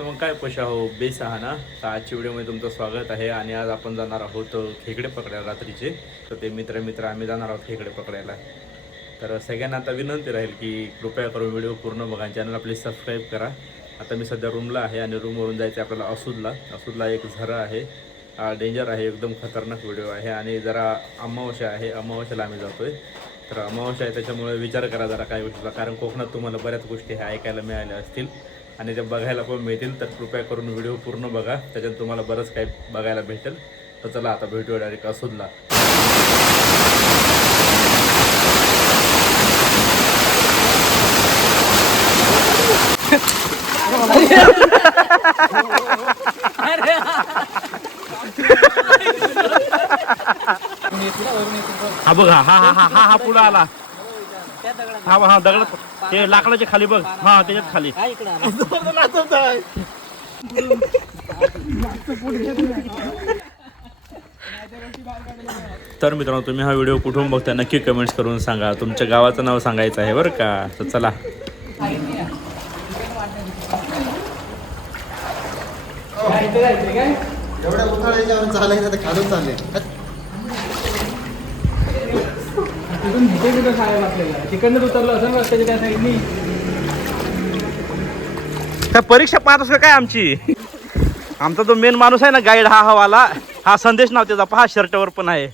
तर मग काय पशा हो बेस आहा ना? तर आजच्या व्हिडिओमध्ये तुमचं स्वागत आहे आणि आज आपण जाणार आहोत खेकडे पकडायला रात्रीचे. तर ते मित्र मित्र आम्ही जाणार आहोत खेकडे पकडायला. तर सगळ्यांना आता विनंती राहील की कृपया करून व्हिडिओ पूर्ण बघा चॅनलला प्लीज सबस्क्राईब करा. आता मी सध्या रूमला आहे आणि रूमवरून जायचं आहे आपल्याला असूदला. असूदला एक झरा आहे. डेंजर आहे एकदम खतरनाक व्हिडिओ आहे आणि जरा अमावस्या आहे. अमावस्याला आम्ही जातो आहे तर अमावस्या आहे त्याच्यामुळे विचार करा जरा काय गोष्टीचा कारण कोकणात तुम्हाला बऱ्याच गोष्टी ह्या ऐकायला मिळाल्या असतील. आणि ते बघायला पण मिळतील तर कृपया करून व्हिडिओ पूर्ण बघा. त्याच्यात तुम्हाला बरंच काही बघायला भेटेल. तर चला आता भेटूया डायरेक्ट असूदला. हा बघा हा हा हा हा हा पुढे आला. हा हा दगड ते लाकडाच्या खाली बघ. हा त्याच्यात खाली. तर मित्रांनो तुम्ही हा व्हिडिओ कुठून बघता नक्की कमेंट्स करून सांगा. तुमच्या गावाचं नाव सांगायचं आहे बरं का? तर चला. चालायचं तर खालून चालले? तिथून तिथे कुठं खायला आपल्याला? तिकडनं उतरलं असं रस्त्याच्या त्या साईडनी. काय परीक्षा पाहत असतो काय आमची? आमचा जो मेन माणूस आहे ना गाईड हा हवाला हा संदेश नाव त्याचा. पहा शर्टवर पण आहे.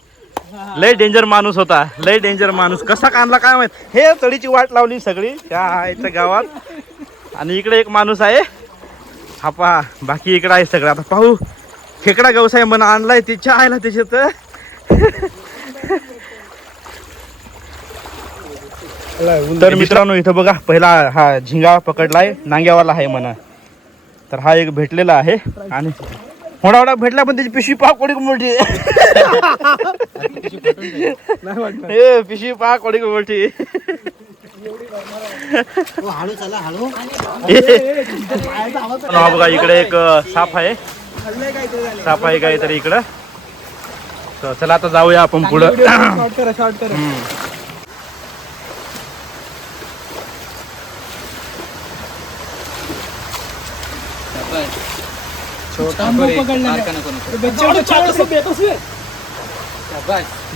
लय डेंजर माणूस होता. लय डेंजर माणूस. कसा काढला काय माहीत? हे तडीची वाट लावली सगळी त्या इथं गावात. आणि इकडे एक माणूस आहे. हा पहा बाकी इकडे आहे सगळं. आता पाहू. खेकडा व्यवसाय म्हणा आणलाय त्याच्या आयला त्याच्यात तर मित्रांनो इथं बघा पहिला हा झिंगा पकडलाय नांग्यावाला आहे म्हणा. तर हा एक भेटलेला आहे. आणि होडा होडा भेटला पण त्याची पिशवी पहा कोडी मोठी. ए पिशवी पहा कोडी मोठी. बघा इकडे एक साप आहे. साप आहे काहीतरी इकडं. चला आता जाऊया आपण पुढं शॉर्ट करा शॉर्ट करा हम्म. छोटा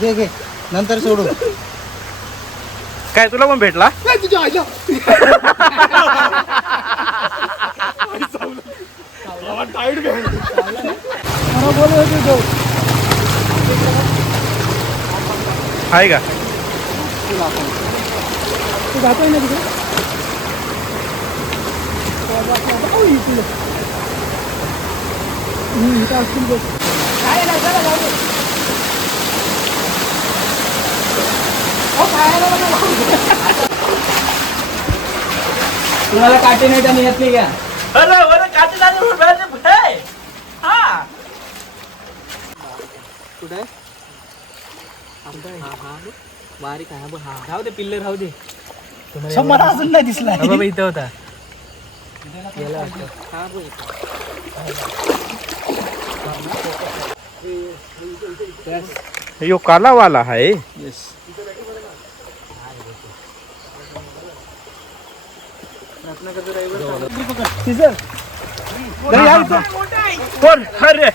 घे घे. नंतर सोडू. काय तुला पण भेटला? आहे का? तू जातोय ना तिकडे हम्म, इथं असतील बघ. तुम्हाला काटे नाही त्या येत नाही का? अरे अरे उभ्याचे भे. हा. कुठे बारीक आहे हा राहू दे पिल्ले राहू दे. मला अजून नाही दिसला हा बाबा इथं होता. गेला वाटतं. यो काला वाला आहे तिचं कोण? अरे.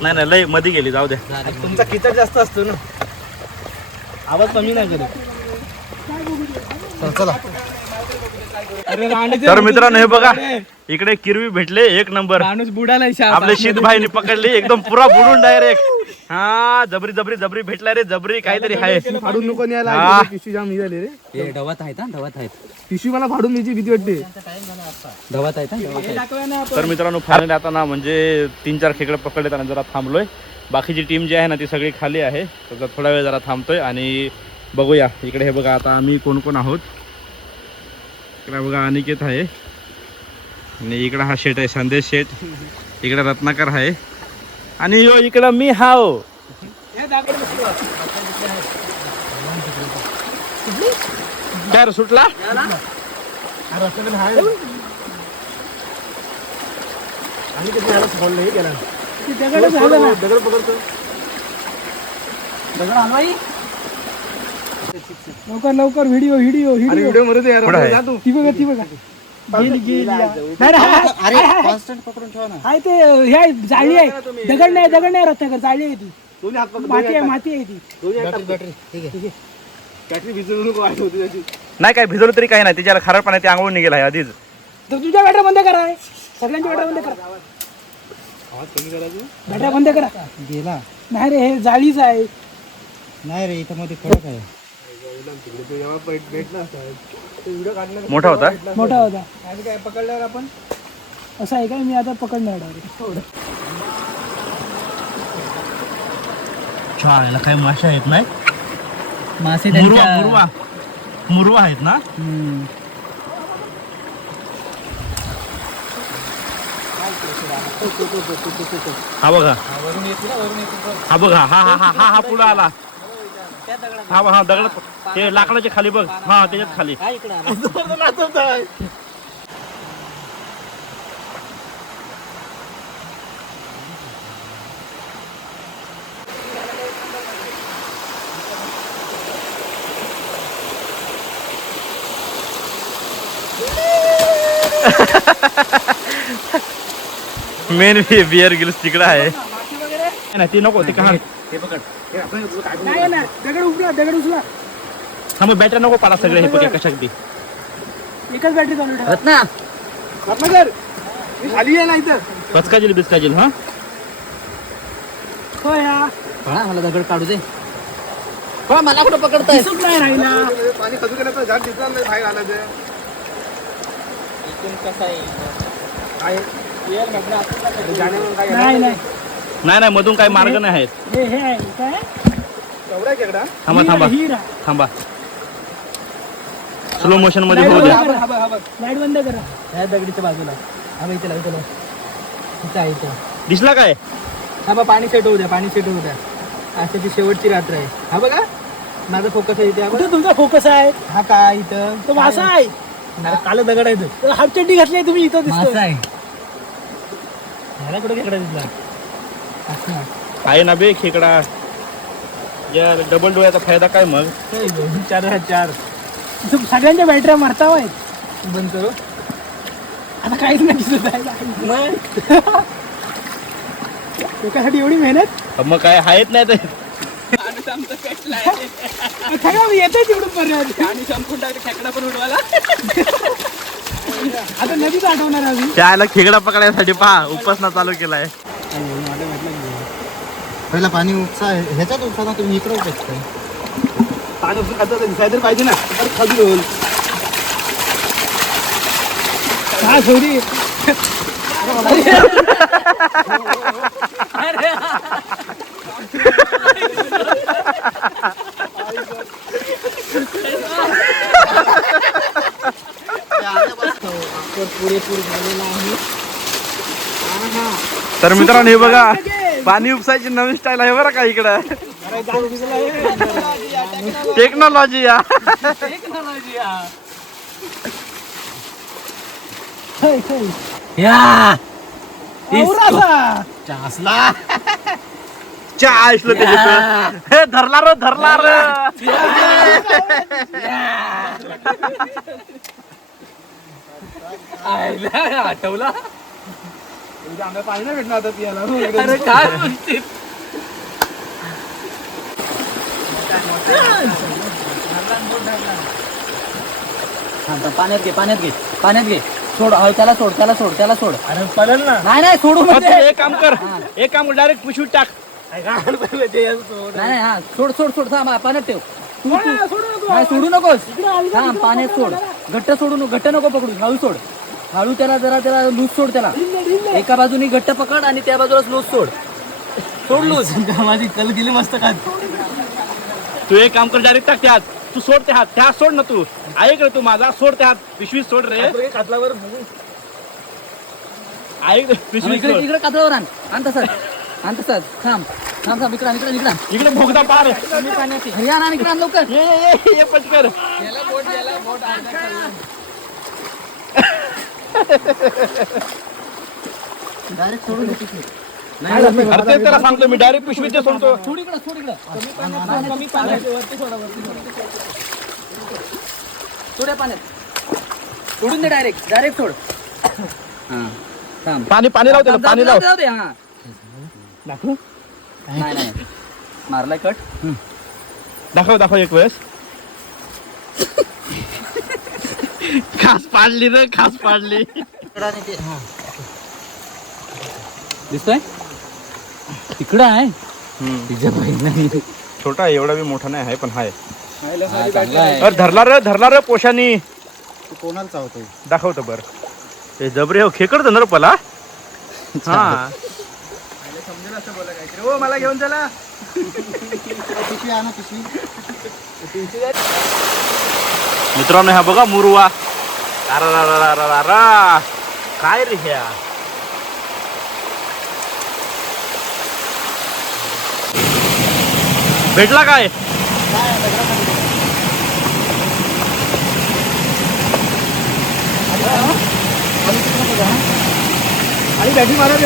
नाही नाही लयमध्ये गेली जाऊ दे. तुमचा किचड जास्त असतो ना. आवाज कमी नाही करत. चला तर मित्रांनो हे बघा इकडे किरवी भेटले एक नंबर. माणूस बुडाला शाप. आपले शीत भाईनी पकडली एकदम पुरा बुडून डायरेक्ट हा जबरी जबरी जबरी भेटला रे जबरी काहीतरी आहे. फाडून नको न्यायला पिशवी जाम ही झाली रे. धवत आहेत हा आहेत. पिशवी मला फाडून द्यायची भीती वाटते. धवत आहेत हा तर मित्रांनो फायनली आता ना म्हणजे तीन चार खेकडे पकडलेत आणि जरा थांबलोय. बाकीची टीम जी आहे ना ती सगळी खाली आहे. तर थोडा वेळ जरा थांबतोय आणि बघूया. इकडे हे बघा आता आम्ही कोण कोण आहोत? इकडे बघा अनिकेत आहे. आणि इकडं हा शेट आहे संदेश शेट इकडे रत्नाकर आहे. आणि यो इकडं मी हाव. काय सुटला? दगड पकडतो दगड पकडतो लवकर लवकर व्हिडिओ व्हिडिओ व्हिडिओ कुठं आहे ती बघा ती बघा. गेली गेली. नाही नाही, हाय, अरे कॉन्स्टंट पकडून ठेवा ना. हाय ते हे आहे, जाळी आहे. दगड नाही दगड नाही रत्नाकर जाळी आहे ती. माती आहे माती आहे ती. बॅटरी बॅटरी ठीक आहे. नाही काय भिजवलं तरी काही नाही. तिच्याला खारट पाण्यात आंघोळ निघेल आहे आधीच. तर तुझ्या बॅटऱ्या बंद करा. सगळ्यांच्या बॅटऱ्या बंद करा. बॅटऱ्या बंद करा. गेला. नाही रे हे जाळीच आहे. नाही रे इथं मध्ये कडक आहे. मोठा होता? मोठा होता. काय पकडल्यावर आपण? असं आहे का मी आता पकडणार डायरेक्ट छान काही माशा आहेत नाही? मासे मुरवा मुरवा. मुरवा आहेत ना. हा बघा. हा बघा. हा हा हा हा हा पुढे आला. हा हा दगड ते लाकडाच्या खाली बघ. हा त्याच्यात खाली. मेन बिअर गिल्स तिकडं आहे. नाही ती नको ती का नाही ना दगड उचला दगड उचला. हा मग बॅटरी नको पाला सगळे हे बघ एका शक्ती एकच बॅटरी चालू ठेवा. रत्ना! रत्नाकर! मी खाली आहे ना इथं. कचकाजील बिस्काजील हा? हो. या फळा मला दगड काढू दे. मला कुठं पकडताय? दिसत नाही राहिला. नाही नाही. नाही. नाही मधून काही मार्ग नाही आहेत. हे हे आहे काय? थांबा थांबा. थांबा. स्लो मोशनमध्ये होऊ द्या. लाइट बंद करा. ह्या दगडीच्या बाजूला. हा बघ इथे इथे आहे दिसला काय? हा बा पाणी सेट होऊ द्या पाणी सेट होऊ द्या. असं ती शेवटची रात्र आहे. हा बघा. माझा फोकस आहे इथे. हा बघा. कुठे तुमचा फोकस आहे? हा काय इथं? तो मासा आहे. काल दगड आहे तो. हाफ चड्डी घातली आहे तुम्ही इथं मासा दिसतो आहे. ह्याला कुठं खेकडा दिसला. आहे ना बे खेकडा. या डबल डोळ्याचा फायदा काय मग? दोन, चार. चार सगळ्यांच्या बॅटऱ्या मरताव आहेत बंद करू. आता काहीच नाही दिसत आहे. एकासाठी एवढी मेहनत? मग काय आहेत नाही तर. सगळं मी येतोय तिकडून पर्यंत आणि संपून टाकते खेकडा पण उडवायला. आता नदीच आठवणार आम्ही त्याला खेकडा पकडायसाठी पहा उपासना चालू केलाय. पहिला पाणी उपसा ह्याच्यात उपसा ना तुम्ही इकडे उपसताय पाहिजे ना. खाजून हा छोरी पुरेपूर झालेला आहे तर मित्रांनो हे बघा. पाणी उपसायची नवीन स्टाईल आहे बरं का इकडं. टेक्नॉलॉजी या. चासला. ऐकलं त्याच्यात हे धरला र धरला र. आठवला. पाणी नाही भेटणार आता पियाला. अरे काय म्हणते पाण्यात घे पाण्यात घे पाण्यात घे. सोड हय, त्याला सोड त्याला सोड त्याला सोड. अरे पडेल ना. नाही नाही सोडू म्हणजे एक काम कर एक काम डायरेक्ट पिशवीत टाक. नाही नाही हा सोड सोड सोड थांब हा, पाण्यात ठेव. तू- सोड तू-. नाही नकोस? थांब पाण्यात सोड. घट्ट सोडू नको घट्ट नको पकडू हळू सोड. हळू त्याला जरा त्याला लूज सोड त्याला. एका बाजूनी घट्ट पकड आणि त्या बाजूला लूज सोड. सोड लूज. माझी कल गेली मस्त का? तू एक काम कर डायरेक्ट टाक त्यात. तू सोड त्या हात. त्या सोड ना तू. ऐक रे तू माझा. सोड त्या हात. पिशवी सोड रे. ऐक रे, पिशवी इकडे सोड. इकडे कातळावर आण. आण तसंच. आण तसंच. थांब. थांब थांब. इकडे आण, इकडे आण, इकडे आण. इकडे भोगदा पार घरी आण आण, इकडे आण लवकर. ये ये ये, ये पटकर त्याला सांगतो मी डायरेक्ट पिशवीत ते सोडतो. कमी पाण्यात कमी पाण्यात. वरती सोडा वरती सोडा. थोड्या पाण्यात. सोडून दे डायरेक्ट डायरेक्ट सोड. हा. पाणी पाणी लाव त्याला पाणी लाव. जाऊ दे हा. दाखव. नाही नाही. मारलाय कट. दाखव दाखव एक वेळेस. खास पाडली रे खास पाडली. दिसतोय? तिकडं आहे. तिच्या बहिणी छोटा आहे, एवढा बी मोठा नाही आहे पण हाय. चांगला आहे. अरे धरला रे धरला रे पोशानी. तू कोणाला चावतोय? दाखवतो बर. हे जबरे हो खेकडत ना रे पला. हा. हो मला घेऊन चला. पिशवी आणा पिशवी. मित्रांनो ह्या बघा मुरवा. अरा रा रा रा रा रा रा. काय रे ह्या? भेटला काय? आणि बॅटिंग मारा आणि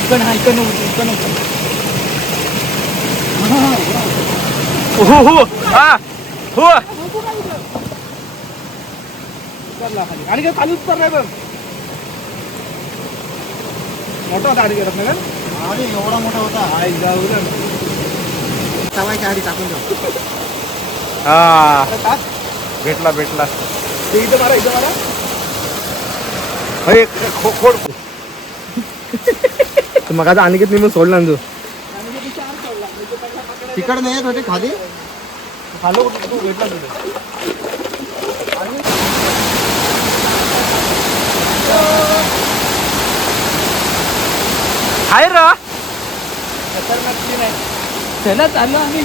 इकडं हा इकडं इकडं हो. हो. हा. हो आणि काय खाली उतरलाय बघ. मोठा होता करत ना अरे एवढा मोठा होता. आई जाऊ ना चावायच्या आधी टाकून द्या हा. भेटला भेटला. ते इथं मारा इथं मारा. हे खो खोड. मग आता अनिकेत मी सोडला ना तू. तिकडे येत होते खाली? खालो तू भेटला तुझं हाय रा चला चाललो आम्ही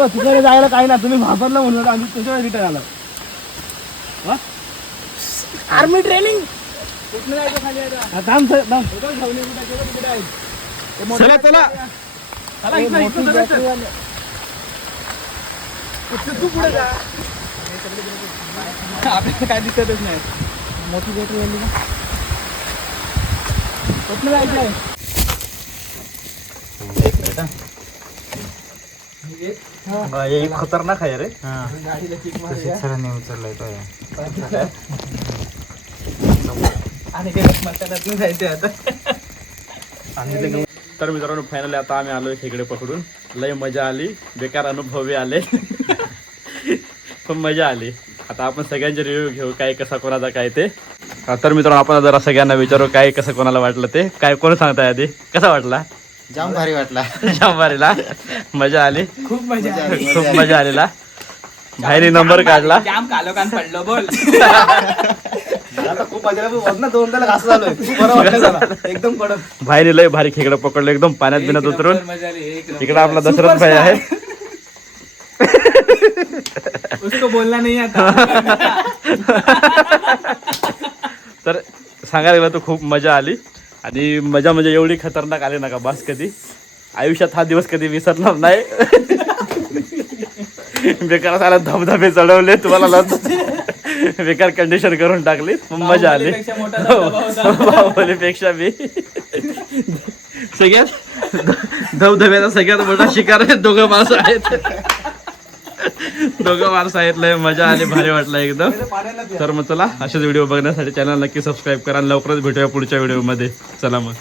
आता तिकडे जायला काही ना तुम्ही वापरलं म्हणून आम्ही त्याच्यावर रिटर्न आलो. आर्मी ट्रेनिंग थांब सर थांब. चला चला. चला इथं इथं चला, चल. इथं तू पुढे जा. आपल्याला काय दिसतच नाही. मोठी बॅटरी आली जायचं आहे हे. खतरनाक आहे रे. सरांनी उचललाय तो. आणि जायचं आता तर मित्रांनो फायनली आता आम्ही आलोय खेकडे पकडून. लय मजा आली. बेकार अनुभव आले. पण मजा आली. आता आपण सगळ्यांचे रिव्ह्यू घेऊ काय कसा कोणाचा काय ते. तर मित्रांनो आपण जरा सगळ्यांना विचारू काय कसं कोणाला वाटलं ते. काय कोण सांगताय आधी? कसा वाटला? जाम भारी वाटला. जांभारीला मजा आली. खूप मजा आली. खूप मजा आलेला. बाहेर नंबर काढला. जाम कालोखान पडलो बोल. खूप मजा वजन दोनदा घास झालोय. बरं वाटलं जरा. एकदम कडक. लय भारी खेकडं पकडलं एकदम पाण्यात बिनात उतरून. इकडे आपला दशरथ भाई आहे. उसको बोलना नहीं आता. तर सांगायला गेलं तर खूप मजा आली. आणि मजा म्हणजे एवढी खतरनाक आली ना का बस कधी. आयुष्यात हा दिवस कधी विसरणार नाही. बेकार साला धबधबे चढवले तुम्हाला लत- बेकार कंडिशन करून टाकली मजा आली. बाहुबलीपेक्षा मी. सगळ्यात धबधब्याचा सगळ्यात मोठा शिकार आहे दोघं माणसं आहेत. दोघं माणसं आहेत लय मजा आली भारी वाटलं एकदम. तर मग चला असेच व्हिडिओ बघण्यासाठी चॅनल नक्की सबस्क्राईब करा लवकरच भेटूया पुढच्या व्हिडिओमध्ये चला मग.